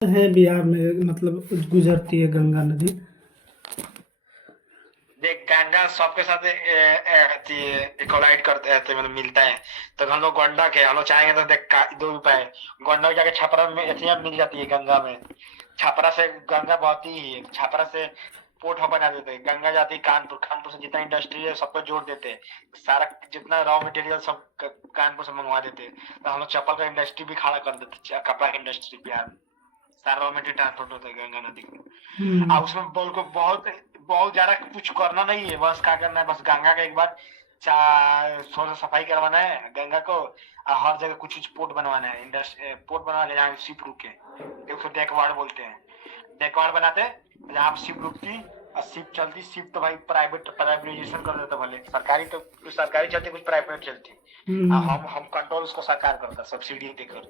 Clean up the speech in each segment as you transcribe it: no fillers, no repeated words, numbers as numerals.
है बिहार में मतलब गुजरती है गंगा नदी। देख गंगा सबके साथ कोलाइड करते हैं, मतलब मिलता है। तो हम लोग गंडक है, हम लोग चाहेंगे तो देख दो उपाय। गंडक जाके छपरा में एथिया मिल जाती है गंगा में। छपरा से गंगा बहती ही है, छपरा से पोर्ट बना देते हैं, गंगा जाती है कानपुर, कानपुर से जितना इंडस्ट्री है सबको जोड़ देते हैं। सारा जितना रॉ मटेरियल सब कानपुर से मंगवा देते हैं। तो हम लोग चप्पल का इंडस्ट्री भी खड़ा कर देते हैं, कपड़ा का इंडस्ट्री बिहार में। सारा रॉ मटेरियल ट्रांसपोर्ट होता है गंगा नदी में। उसमें बोल को बहुत बहुत ज्यादा कुछ करना नहीं है, बस क्या करना है, बस गंगा का एक बार थोड़ा सा सफाई करवाना है गंगा को। और हर जगह कुछ कुछ पोर्ट बनवाना है, पोर्ट बनवा के जहाँ शिप रुके, उसको डेकवाड़ बोलते हैं। डेकवाड़ बनाते हैं जहाँ शिप रुकती और शिप चलती। शिप तो भाई प्राइवेटाइजेशन कर देता, भले सरकारी तो सरकारी चलती, कुछ प्राइवेट चलती। हम कंट्रोल उसको सरकार करता, सब्सिडी देकर।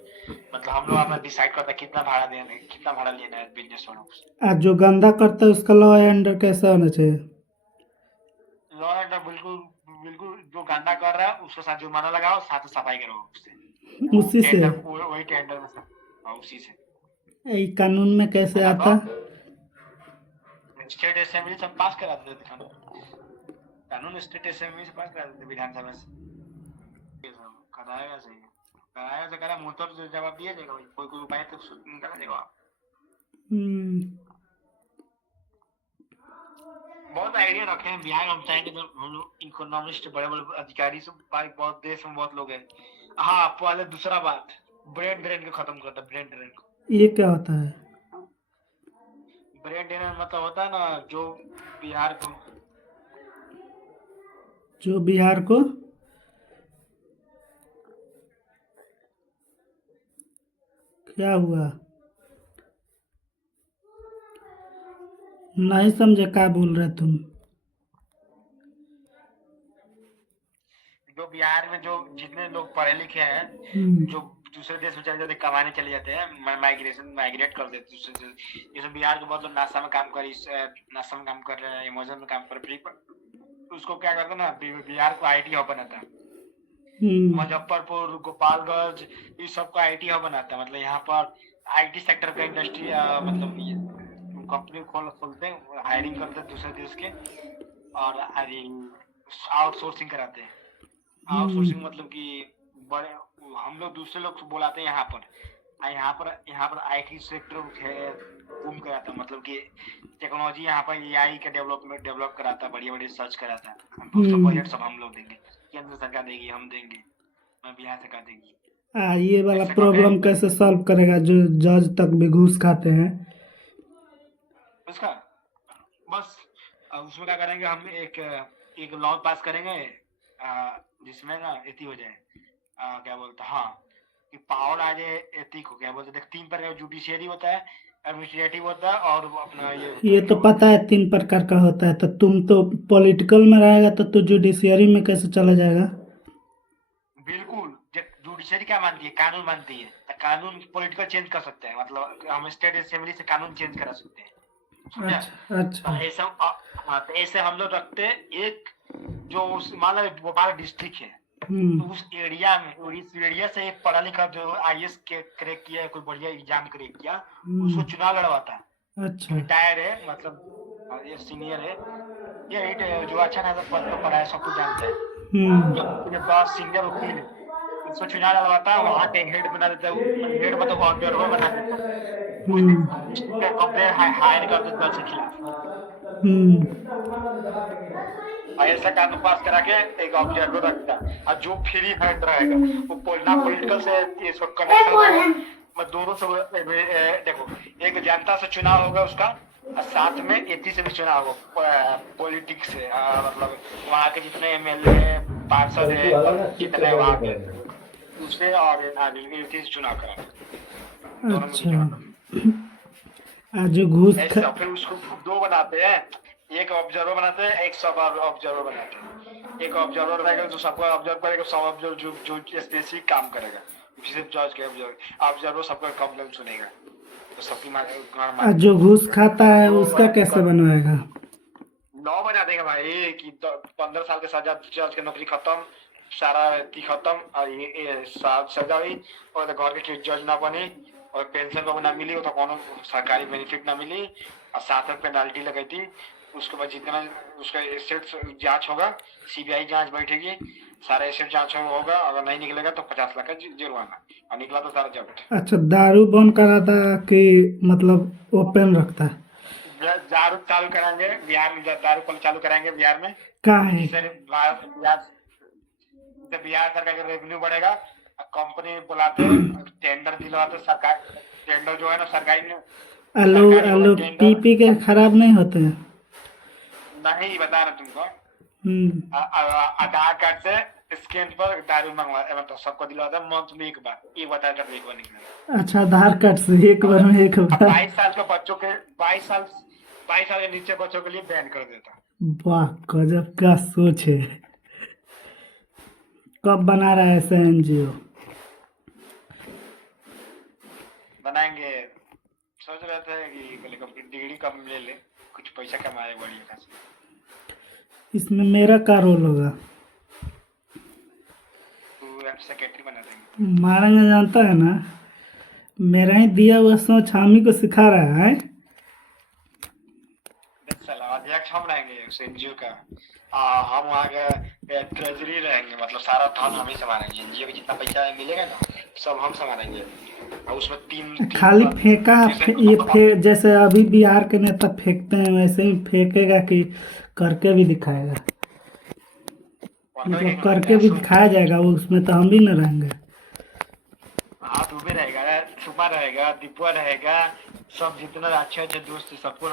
मतलब हम लोग अपना डिसाइड करता कितना भाड़ा देना है, कितना भाड़ा लेना है बिजनेस वालों से। आज जो गंदा करता है उसका लॉ एंड कैसा होना चाहिए? लॉ एंड बिल्कुल बिल्कुल, जो गंदा कर रहा है उसके साथ जुर्माना लगाओ, साथ सफाई करो उससे। वो उसी से। टेंडर, वही टेंडर में से, उसी से। ये कानून में कैसे ना आता? स्टेट असेंबली से पास करा देते कानून। कानून स्टेट असेंबली से पास करा देते, विधानसभा से। कराएगा सही, कराएगा से करा, मुंह तो जवाब दिया जाएगा भाई, कोई कोई उपाय तो निकाला जाएगा। बहुत आइडिया रखे हैं बिहार, हम चाहेंगे तो हम लोग इकोनॉमिस्ट, बड़े बड़े अधिकारी सब भाई, बहुत देश में बहुत लोग हैं। हाँ, पहले दूसरा बात, ब्रेन ड्रेन को खत्म करता, ब्रेन ड्रेन को। ये क्या होता है? ब्रेन ड्रेन मतलब होता है ना, जो बिहार को जो बिहार को क्या हुआ? नहीं समझे क्या बोल रहे तुम? जो बिहार में जो जितने लोग पढ़े लिखे हैं, जो दूसरे देश में चले जाते, कमाने चले जाते हैं, माइग्रेट कर देते दूसरे देश। जैसे बिहार के बहुत लोग नासा में काम कर, नासा में काम कर रहे हैं, अमेजन में काम कर रहे हैं, उसको क्या करते ना, बिहार को आईटी हब बनाता है। मुजफ्फरपुर, गोपालगंज, इस सबको आईटी हब बनाता है। मतलब यहाँ पर आईटी सेक्टर का इंडस्ट्री, मतलब कंपनी खोलते हैं, हायरिंग करते हैं दूसरे देश के, और आउटसोर्सिंग कराते हैं। आउटसोर्सिंग मतलब कि बड़े हम लोग दूसरे लोग को बुलाते हैं यहाँ पर। यहाँ पर आईटी सेक्टर बूम कराता है, मतलब कि टेक्नोलॉजी यहाँ पर एआई का डेवलप कराता है, बढ़िया बढ़िया सर्च कराता है। हम सब बजट सब हम लोग देंगे, केंद्र सरकार देगी, हम देंगे, बिहार सरकार देगी। ये वाला ऐसे करके प्रॉब्लम कैसे सॉल्व करेगा जो जज तक भी घूस खाते हैं? उसका बस उसमें क्या करेंगे, हम एक एक लॉ पास करेंगे, जिसमें ना एथी हो जाए, क्या बोलते हैं, हाँ, कि पावर आ जाए एथिक को, क्या बोलते हैं, देख 3 प्रकार का जुडिशियरी होता है, एडमिनिस्ट्रेटिव होता है, और अपना ये होता ये है, तो क्या बोलते पता हैं। है 3 प्रकार का होता है, तो तुम तो पॉलिटिकल में रहेगा तो जुडिशियरी में कैसे चला जाएगा? बिल्कुल, जुडिशरी क्या मानती है, कानून मानती है, तो कानून पॉलिटिकल चेंज कर सकते हैं, मतलब हम स्टेट असेंबली से कानून चेंज करा सकते हैं, समझा। अच्छा तो अच्छा। ऐसा हाँ, तो ऐसे हम लोग रखते हैं एक, जो मान लो भोपाल डिस्ट्रिक्ट है, तो उस एरिया से एक पढ़ा लिखा जो आईएएस क्रैक किया है, कोई बढ़िया एग्जाम क्रैक किया, उसको चुनाव लड़वाता है। अच्छा। रिटायर है, मतलब ये सीनियर है, ये जो अच्छा खासा पद पर पढ़ा है, सब कुछ जानता है, ये बड़ा सीनियर वकील है, उसको चुनाव लड़वाता है, वहाँ के हेड बना देता है, हेड मतलब ऑब्जर्वर बना देता है, उस डिस्ट्रिक्ट का कंप्लेंट हायर कर देता है जज के खिलाफ। और ऐसा कानून पास करा के एक ऑब्जर्वर रखता है, और जो फ्री हैंड रहेगा, वो ना पॉलिटिकल से इसको कनेक्शन होगा, मैं दोनों से देखो, एक जनता से चुनाव होगा उसका, और साथ में एथी से भी चुनाव होगा, पॉलिटिक्स से, मतलब वहाँ के जितने एमएलए पार्षद है, जितने वहाँ के, उससे और एथी से चुनाव करा, दोनों में चुनाव। अच्छा। जो घूस ऐसा फिर उसको 2 बनाते हैं, एक ऑब्जर्वर बनाते हैं, एक सब ऑब्जर्वर बनाते हैं। एक ऑब्जर्वर रहेगा जो सबको ऑब्जर्व करेगा, सब ऑब्जर्वर जो स्पेसिफिक काम करेगा, सिर्फ जज के ऑब्जर्वर सबका कंप्लेंट सुनेगा, तो सबकी जो घूस खाता है उसका कैसे बनवाएगा? 9 बना देगा भाई, कि 15 साल के सजा, जज की नौकरी खत्म, सारा खत्म, और ये सजा हुई, और घर के जज ना बने, और पेंशन को ना मिली तो कोनो सरकारी बेनिफिट ना मिली और साथ में पेनाल्टी लगाई थी। उसके बाद जितना उसका एसेट जांच होगा, सीबीआई जांच बैठेगी, सारा एसेट जांच होगा, अगर नहीं निकलेगा तो 50 लाख का जुर्माना, और निकला तो सारा जब्त। अच्छा, दारू बंद कराता कि मतलब ओपन रखता है? दारू चालू कराएंगे बिहार में, दारू कल चालू कराएंगे बिहार में। का है? इससे बिहार सरकार का रेवेन्यू बढ़ेगा। कंपनी बुलाते, टेंडर दिलवाते, सरकार टेंडर जो है ना सरकारी आलू आलू पी पी के खराब नहीं होते हैं? नहीं बता रहे तुमको। हम्म। आधार कार्ड से स्कैन पर दारू मंगवा, मतलब सबको दिलवाता है मंथ में एक बार, एक बार आधार एक बार निकला। अच्छा, आधार कार्ड से एक बार में एक बार? 22 साल के बच्चों के 22 साल के नीचे बच्चों के लिए बैन कर देता। वाह, गजब का सोच है। कब बना रहा है ऐसा एनजीओ? बनाएंगे, सोच रहे थे कि डिग्री कम ले ले, कुछ पैसा कमाए बढ़िया खासा। इसमें मेरा क्या रोल होगा? सेक्रेटरी बना देंगे। मारेंगे, जानता है ना, मेरा ही दिया हुआ सोच हामी को सिखा रहा है। अध्यक्ष हम रहेंगे उस एनजीओ का। हम वहाँ के ट्रेजरी रहेंगे, मतलब सारा धन हम ही संभालेंगे। एनजीओ का जितना पैसा मिलेगा ना सब हम संभालेंगे। और उसमें तीन खाली फेंका ये जैसे अभी बिहार के नेता फेंकते हैं वैसे ही फेंकेगा कि करके भी दिखाएगा? मतलब करके भी दिखाया जाएगा वो, उसमें तो हम भी न रहेंगे। हाँ, तू भी रहेगा, सुमा रहेगा, दीपुआ रहेगा, सब जितना अच्छे अच्छे दोस्त सबको